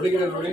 रोटी किधर रोटी?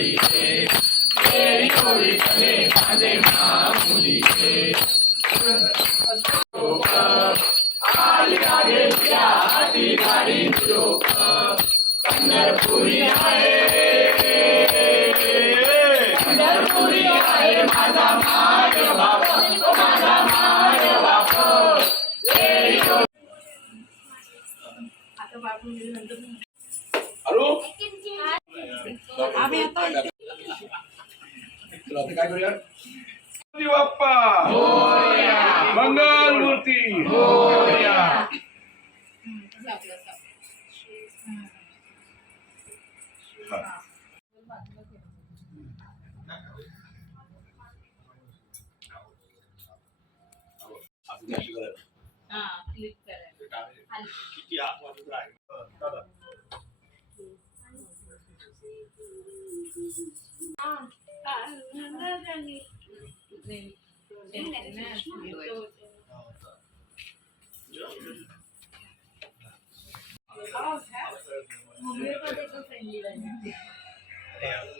मुली से तेरी डोली चले आली आगे क्या आधी गाड़ी जो कंदर पूरी आए काय करूया बाप्पा मंगल मूर्ती! किती आत Yeah.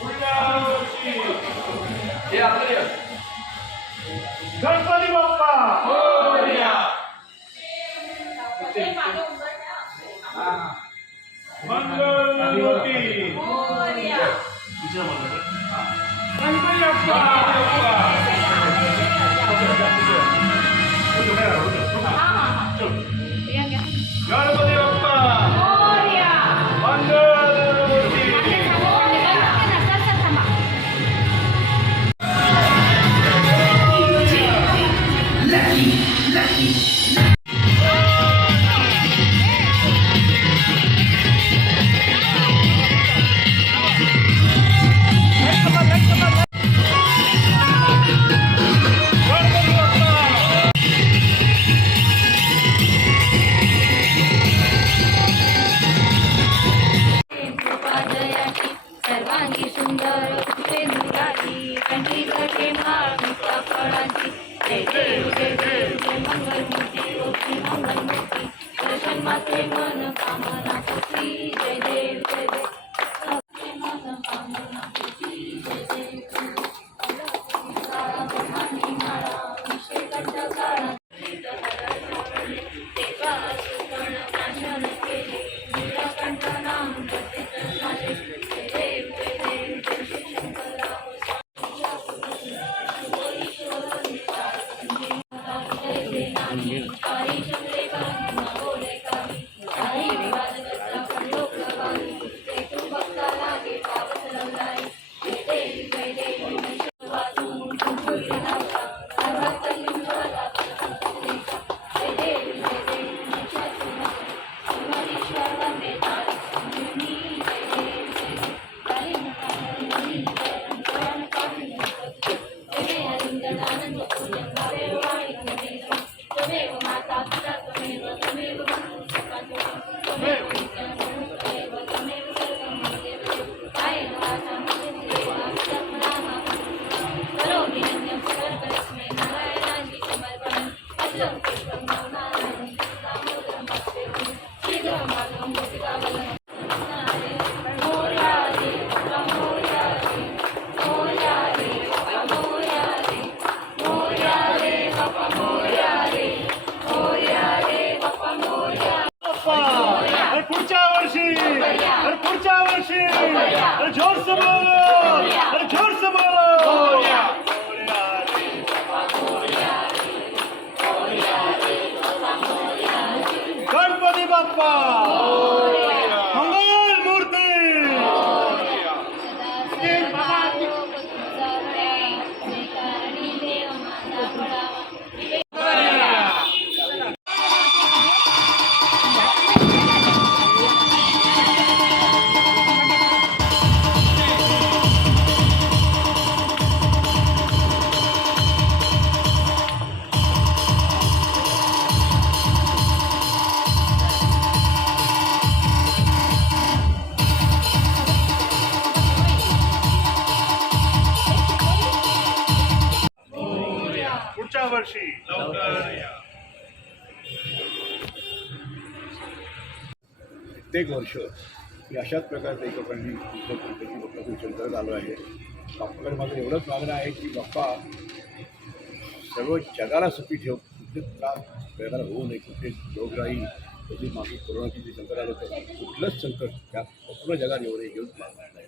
올라오시. 예, 안 들려. गणपति बाप्पा मोरिया मंगल मूर्ति मोरिया इतना बोलो गणपति बाप्पा चलो चलो चलो गणपती बाप्पा! वर्षी. प्रत्येक वर्ष अशाच प्रकारचं एककांनी बाप्पाचं उचल करत आलो आहे. बाप्पाकडे माझं एवढंच मागणं आहे की बाप्पा सर्व जगाला सुखी ठेव. कुठेच त्रास जगाला होऊ नये. कुठेच रोगराई कधी मागे कोरोनाची जे संकट आलं होतं कुठलंच संकट त्या पूर्ण जगाला एवढे घेऊन मागणार नाही.